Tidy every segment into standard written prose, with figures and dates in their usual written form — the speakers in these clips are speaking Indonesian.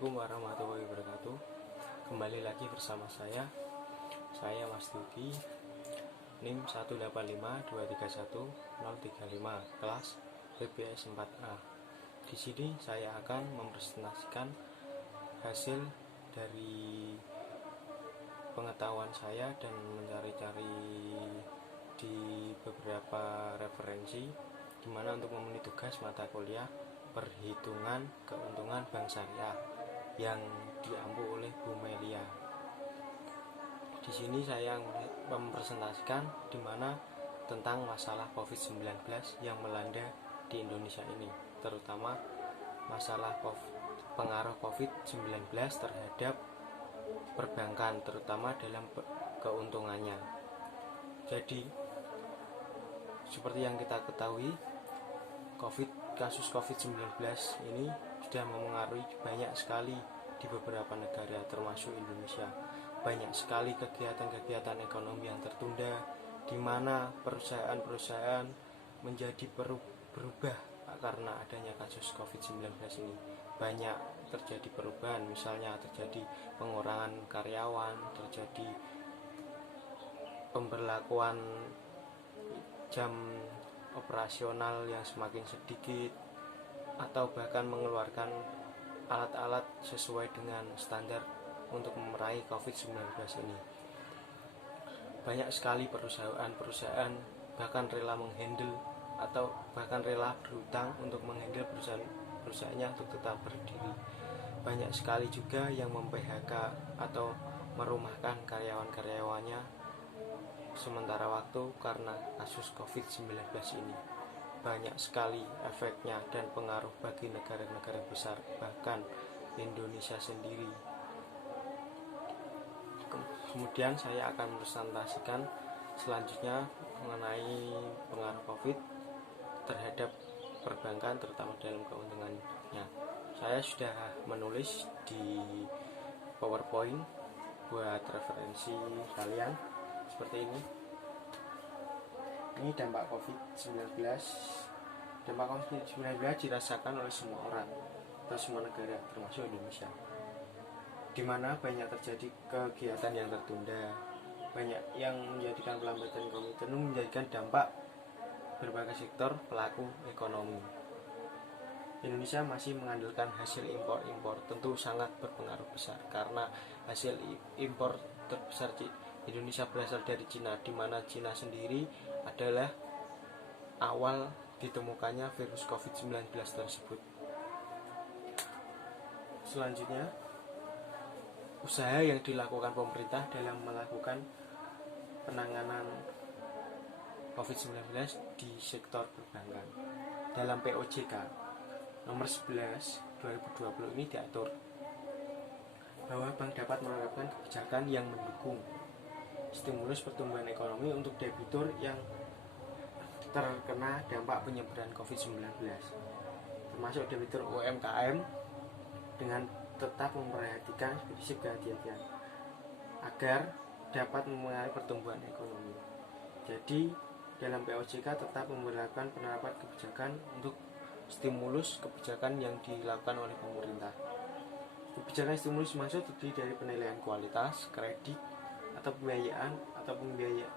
Assalamualaikum warahmatullahi wabarakatuh. Kembali lagi bersama saya Mas Duki, NIM 185231035, kelas BPS 4A. Di sini saya akan mempresentasikan hasil dari pengetahuan saya dan mencari-cari di beberapa referensi dimana untuk memenuhi tugas mata kuliah perhitungan keuntungan bank syariah yang diampu oleh Bu Melia. Di sini saya mempresentasikan dimana tentang masalah COVID-19 yang melanda di Indonesia ini, terutama masalah pengaruh COVID-19 terhadap perbankan, terutama dalam keuntungannya. Jadi, seperti yang kita ketahui, kasus COVID-19 ini sudah memengaruhi banyak sekali di beberapa negara termasuk Indonesia. Banyak sekali kegiatan-kegiatan ekonomi yang tertunda, di mana perusahaan-perusahaan menjadi berubah karena adanya kasus COVID-19 ini. Banyak terjadi perubahan, misalnya terjadi pengurangan karyawan, terjadi pemberlakuan jam operasional yang semakin sedikit, atau bahkan mengeluarkan alat-alat sesuai dengan standar untuk memerangi COVID-19 ini. Banyak sekali perusahaan bahkan rela menghandle atau bahkan rela berhutang untuk menghandle perusahaannya untuk tetap berdiri. Banyak sekali juga yang mem-PHK atau merumahkan karyawan-karyawannya sementara waktu karena kasus COVID-19 ini. Banyak sekali efeknya dan pengaruh bagi negara-negara besar, bahkan Indonesia sendiri. Kemudian saya akan presentasikan selanjutnya mengenai pengaruh COVID terhadap perbankan, terutama dalam keuntungannya. Saya sudah menulis di PowerPoint buat referensi kalian seperti ini. Ini dampak COVID-19. Dampak COVID-19 dirasakan oleh semua orang atau semua negara termasuk Indonesia, di mana banyak terjadi kegiatan yang tertunda, banyak yang menjadikan pelambatan komitmen, menjadikan dampak berbagai sektor pelaku ekonomi. Indonesia masih mengandalkan hasil impor, tentu sangat berpengaruh besar karena hasil impor terbesar Indonesia berasal dari Cina, di mana Cina sendiri adalah awal ditemukannya virus COVID-19 tersebut. Selanjutnya, usaha yang dilakukan pemerintah dalam melakukan penanganan COVID-19 di sektor perbankan. Dalam POJK nomor 11 2020 ini diatur bahwa bank dapat menerapkan kebijakan yang mendukung stimulus pertumbuhan ekonomi untuk debitur yang terkena dampak penyebaran COVID-19, termasuk debitur UMKM, dengan tetap memperhatikan prinsip kehati-hatian agar dapat mempengaruhi pertumbuhan ekonomi. Jadi dalam POJK tetap memperlakukan penerapan kebijakan untuk stimulus kebijakan yang dilakukan oleh pemerintah. Kebijakan stimulus maksud terdiri dari penilaian kualitas kredit atau pembiayaan atau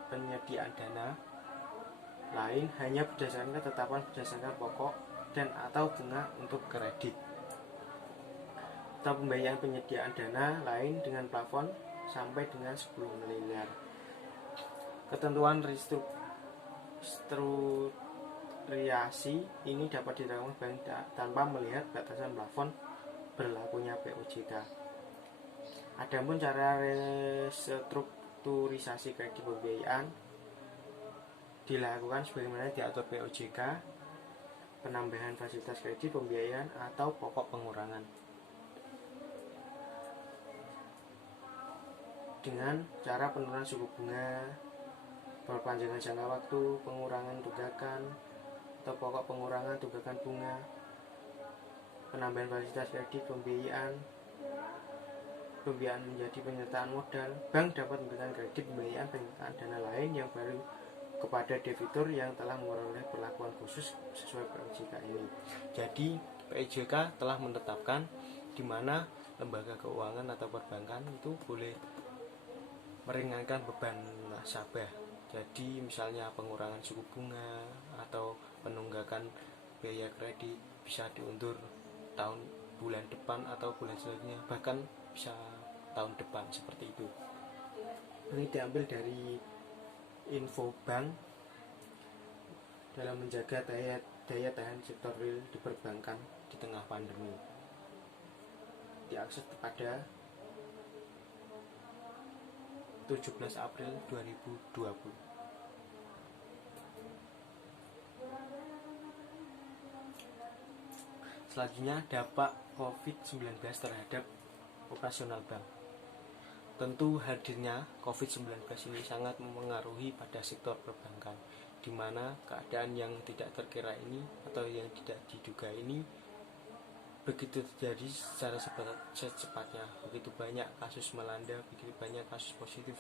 penyediaan dana lain hanya berdasarkan ketetapan berdasarkan pokok dan atau bunga untuk kredit, atau pembiayaan penyediaan dana lain dengan plafon sampai dengan 10 miliar. Ketentuan restrukturisasi ini dapat dilakukan tanpa melihat batasan plafon berlakunya POJK. Adapun cara restrukturisasi kredit pembiayaan dilakukan sebagaimana diatur POJK, penambahan fasilitas kredit pembiayaan atau pokok pengurangan dengan cara penurunan suku bunga, perpanjangan jangka waktu, pengurangan tunggakan atau pokok pengurangan tunggakan bunga, penambahan fasilitas kredit pembiayaan menjadi penyertaan modal. Bank dapat memberikan kredit pembiayaan penyertaan dana lain yang baru kepada debitur yang telah memperoleh perlakuan khusus sesuai POJK ini. Jadi POJK telah menetapkan di mana lembaga keuangan atau perbankan itu boleh meringankan beban nasabah. Jadi misalnya pengurangan suku bunga atau penunggakan biaya kredit bisa diundur tahun bulan depan atau bulan selanjutnya, bahkan bisa tahun depan seperti itu. Ini diambil dari info bank dalam menjaga daya tahan sektor real di perbankan di tengah pandemi. Diakses pada 17 April 2020. Selanjutnya, dampak COVID-19 terhadap operasional bank. Tentu hadirnya COVID-19 ini sangat memengaruhi pada sektor perbankan, di mana keadaan yang tidak terkira ini atau yang tidak diduga ini begitu terjadi secara secepatnya. Begitu banyak kasus melanda, begitu banyak kasus positif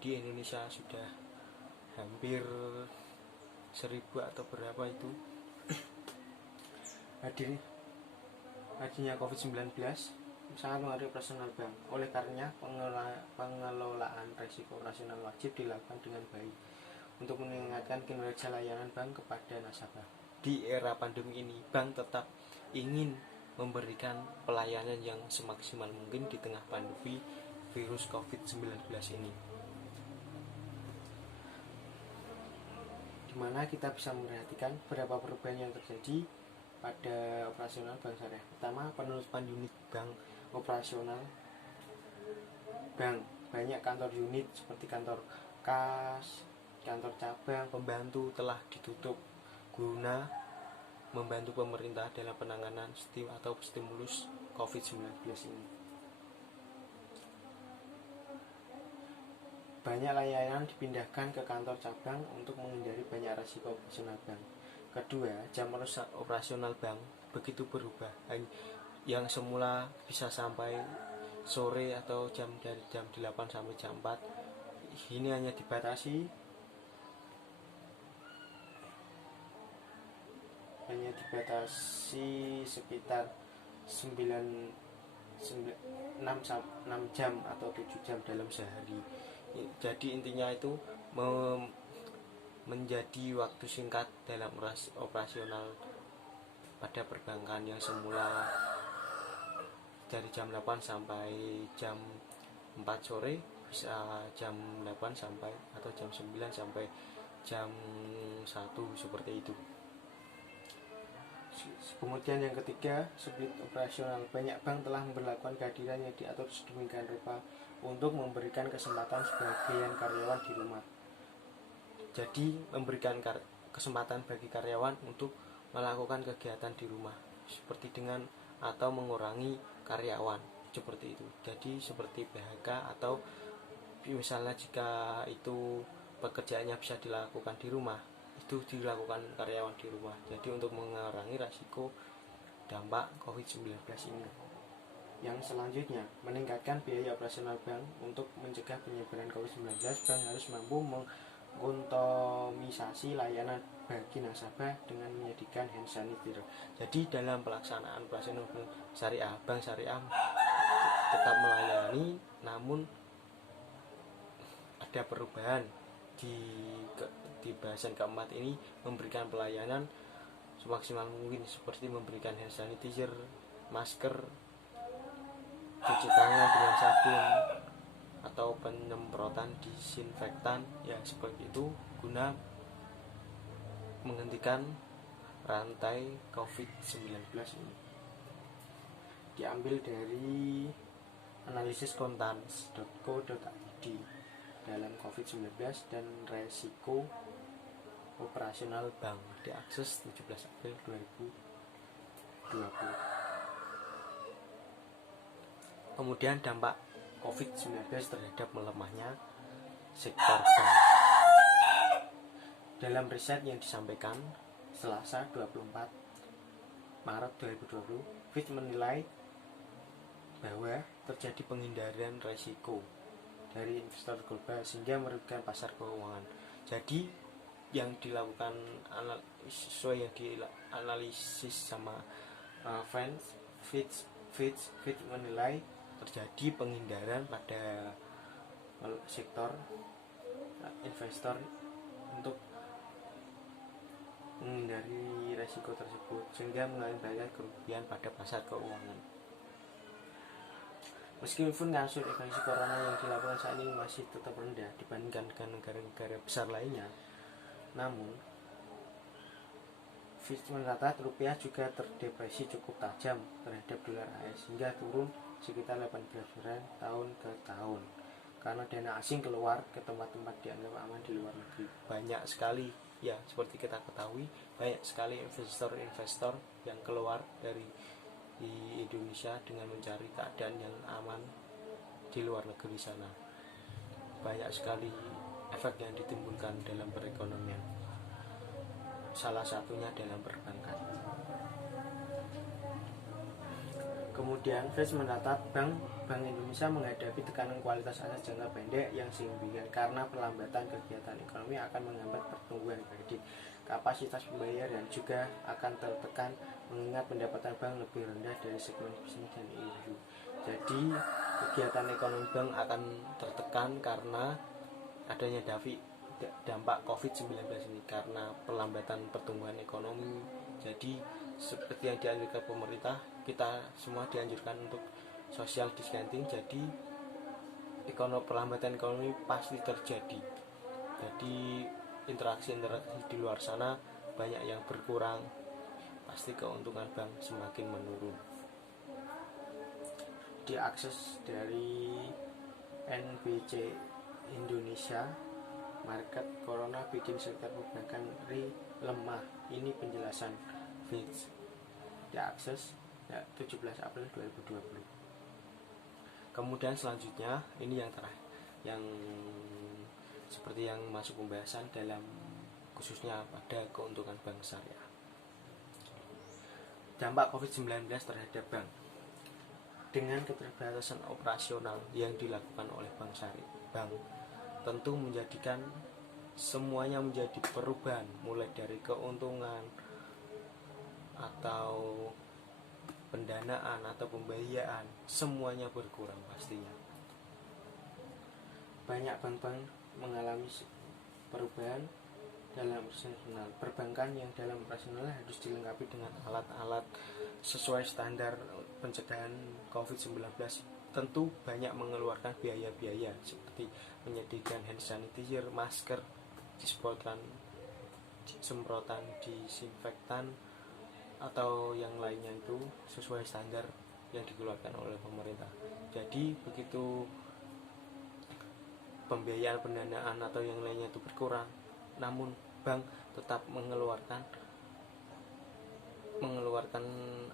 di Indonesia, sudah hampir 1000 atau berapa itu. Hadirnya COVID-19 sangat mengaruhi operasional bank. Oleh karenanya pengelolaan risiko operasional wajib dilakukan dengan baik untuk meningkatkan kinerja layanan bank kepada nasabah. Di era pandemi ini, bank tetap ingin memberikan pelayanan yang semaksimal mungkin di tengah pandemi virus COVID-19 ini, di mana kita bisa memperhatikan beberapa perubahan yang terjadi pada operasional bank syariah. Pertama, penutupan unit bank operasional bank. Banyak kantor unit seperti kantor kas, kantor cabang, pembantu telah ditutup guna membantu pemerintah dalam penanganan stimulus COVID-19 ini. Banyak layanan dipindahkan ke kantor cabang untuk menghindari banyak risiko operasional bank. Kedua, jam operasional bank begitu berubah. Yang semula bisa sampai sore atau dari jam 8 sampai jam 4, ini hanya dibatasi sekitar 6 jam atau 7 jam dalam sehari. Jadi intinya itu menjadi waktu singkat dalam operasional pada perbankan yang semula dari jam 8 sampai jam 4 sore bisa jam 8 sampai atau jam 9 sampai jam 1 seperti itu. Kemudian yang ketiga, split operasional. Banyak bank telah memperlakukan kehadiran yang diatur sedemikian rupa untuk memberikan kesempatan sebagian karyawan di rumah. Jadi memberikan kesempatan bagi karyawan untuk melakukan kegiatan di rumah, seperti dengan atau mengurangi karyawan seperti itu. Jadi seperti PHK atau misalnya jika itu pekerjaannya bisa dilakukan di rumah, itu dilakukan karyawan di rumah. Jadi untuk mengurangi risiko dampak COVID-19 ini. Yang selanjutnya, meningkatkan biaya operasional bank. Untuk mencegah penyebaran COVID-19, bank harus mampu mengontomisasi layanan bagi nasabah dengan menyediakan hand sanitizer. Jadi dalam pelaksanaan operasional bank syariah tetap melayani, namun ada perubahan di bahasan keempat ini, memberikan pelayanan semaksimal mungkin seperti memberikan hand sanitizer, masker, cuci tangan dengan sabun atau penyemprotan disinfektan ya seperti itu, guna menghentikan rantai COVID-19 ini. Diambil dari analisiscontans.co.id dalam COVID-19 dan resiko operasional bank, diakses 17 April 2020. Kemudian dampak COVID-19 terhadap melemahnya sektor bank. Dalam riset yang disampaikan Selasa 24 Maret 2020, Fitch menilai bahwa terjadi penghindaran risiko dari investor global sehingga merugikan pasar keuangan. Jadi yang dilakukan sesuai yang dianalisis sama Fitch Fitch menilai terjadi penghindaran pada sektor investor untuk menghindari resiko tersebut, sehingga mengakibatkan kerugian pada pasar keuangan. Meskipun kasus infeksi corona yang dilaporkan saat ini masih tetap rendah dibandingkan dengan negara-negara besar lainnya, namun Fitch mencatat rupiah juga terdepresi cukup tajam terhadap dolar AS hingga turun sekitar 18% tahun ke tahun karena dana asing keluar ke tempat-tempat dianggap aman di luar negeri. Banyak sekali, ya seperti kita ketahui, banyak sekali investor-investor yang keluar dari di Indonesia dengan mencari keadaan yang aman di luar negeri sana. Banyak sekali efek yang ditimbulkan dalam perekonomian, salah satunya dalam perbankan. Kemudian Fitch mencatat Bank Indonesia menghadapi tekanan kualitas aset jangka pendek yang signifikan karena perlambatan kegiatan ekonomi akan menghambat pertumbuhan kredit. Kapasitas pembayar dan juga akan tertekan mengingat pendapatan bank lebih rendah dari segmen bisnis dan EU. Jadi kegiatan ekonomi bank akan tertekan karena adanya dampak COVID-19 ini, karena perlambatan pertumbuhan ekonomi. Jadi seperti yang dianjurkan pemerintah, kita semua dianjurkan untuk social distancing. Jadi perlambatan ekonomi pasti terjadi. Jadi interaksi di luar sana banyak yang berkurang, pasti keuntungan bank semakin menurun. Diakses dari NBC Indonesia, market corona bikin sektor perbankan lemah. Ini penjelasan Fitch. Diakses 17 April 2020. Kemudian selanjutnya ini yang terakhir, yang seperti yang masuk pembahasan dalam khususnya pada keuntungan bank syariah. Dampak COVID-19 terhadap bank. Dengan keterbatasan operasional yang dilakukan oleh bank syariah, bank tentu menjadikan semuanya menjadi perubahan, mulai dari keuntungan atau pendanaan atau pembiayaan, semuanya berkurang pastinya. Banyak bank-bank mengalami perubahan dalam operasional. Perbankan yang dalam operasional harus dilengkapi dengan alat-alat sesuai standar pencegahan COVID-19. Tentu banyak mengeluarkan biaya-biaya seperti menyediakan hand sanitizer, masker, semprotan disinfektan atau yang lainnya itu sesuai standar yang dikeluarkan oleh pemerintah. Jadi begitu pembiayaan pendanaan atau yang lainnya itu berkurang, namun bank tetap mengeluarkan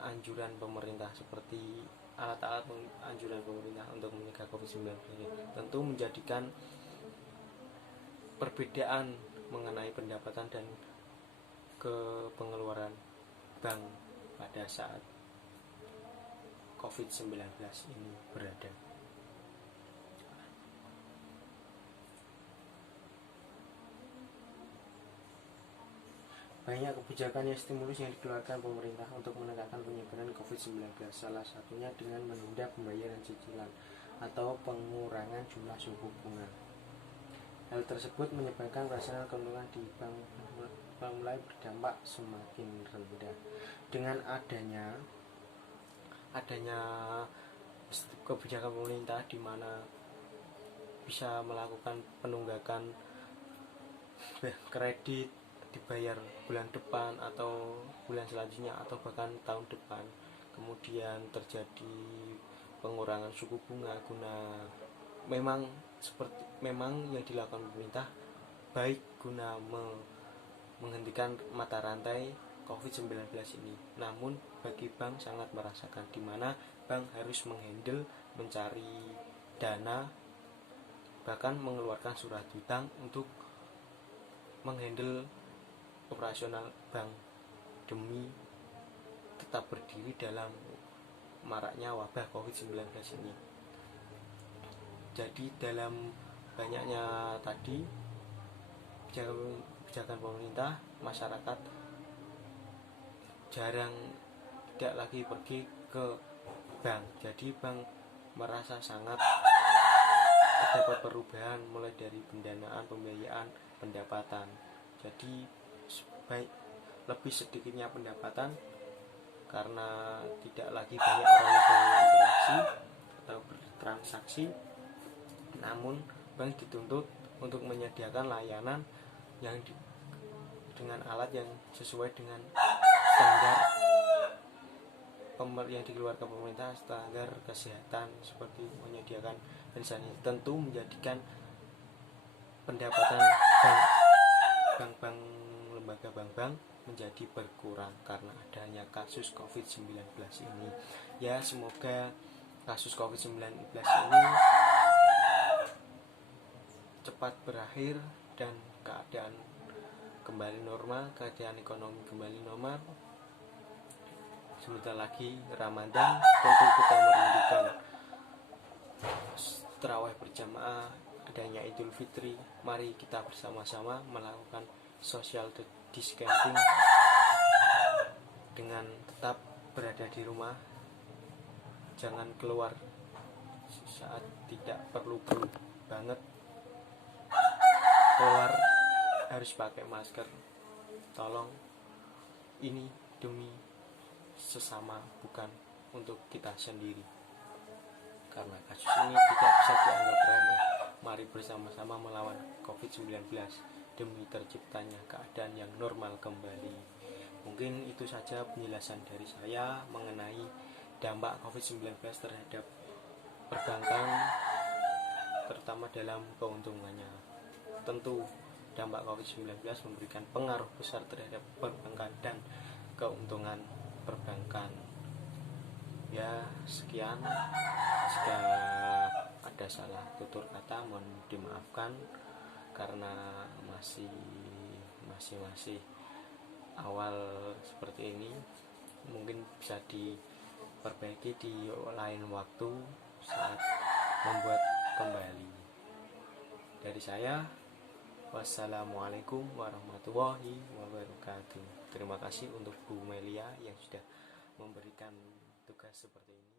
anjuran pemerintah seperti alat-alat anjuran pemerintah untuk mencegah COVID-19 ini. Tentu menjadikan perbedaan mengenai pendapatan dan pengeluaran bank pada saat COVID-19 ini berada. Banyak kebijakan yang stimulus yang dikeluarkan pemerintah untuk menekan penyebaran COVID-19, salah satunya dengan menunda pembayaran cicilan atau pengurangan jumlah suku bunga. Hal tersebut menyebabkan operasional keuntungan di bank mulai berdampak semakin rendah. Dengan adanya kebijakan pemerintah di mana bisa melakukan penunggakan kredit dibayar bulan depan atau bulan selanjutnya atau bahkan tahun depan, kemudian terjadi pengurangan suku bunga guna memang yang dilakukan pemerintah baik guna menghentikan mata rantai COVID-19 ini. Namun bagi bank sangat merasakan, di mana bank harus mencari dana, bahkan mengeluarkan surat hutang untuk menghandle operasional bank demi tetap berdiri dalam maraknya wabah COVID-19 ini. Jadi dalam banyaknya tadi kebijakan pemerintah, masyarakat tidak lagi pergi ke bank. Jadi bank merasa sangat terdapat perubahan mulai dari pendanaan, pembiayaan, pendapatan. Jadi baik lebih sedikitnya pendapatan karena tidak lagi banyak orang yang berinteraksi atau bertransaksi, namun bank dituntut untuk menyediakan layanan yang dengan alat yang sesuai dengan standar yang dikeluarkan pemerintah, standar kesehatan, seperti menyediakan misalnya tentu menjadikan pendapatan bank-bank, lembaga bank-bank menjadi berkurang karena adanya kasus COVID-19 ini. Ya, semoga kasus COVID-19 ini cepat berakhir dan keadaan kembali normal, keadaan ekonomi kembali normal. Sebentar lagi Ramadan, tentu kita merindukan tarawih berjamaah, adanya Idul Fitri. Mari kita bersama-sama melakukan social distancing dengan tetap berada di rumah, jangan keluar saat tidak perlu banget. Keluar harus pakai masker. Tolong, ini demi sesama, bukan untuk kita sendiri. Karena kasus ini tidak bisa dianggap remeh. Mari bersama-sama melawan COVID-19 demi terciptanya keadaan yang normal kembali. Mungkin itu saja penjelasan dari saya mengenai dampak COVID-19 terhadap perbankan, terutama dalam keuntungannya. Tentu dampak COVID-19 memberikan pengaruh besar terhadap perbankan dan keuntungan perbankan. Ya, sekian. Jika ada salah tutur kata mohon dimaafkan karena masih awal seperti ini. Mungkin bisa diperbaiki di lain waktu saat membuat kembali. Dari saya, wassalamualaikum warahmatullahi wabarakatuh. Terima kasih untuk Bu Melia yang sudah memberikan tugas seperti ini.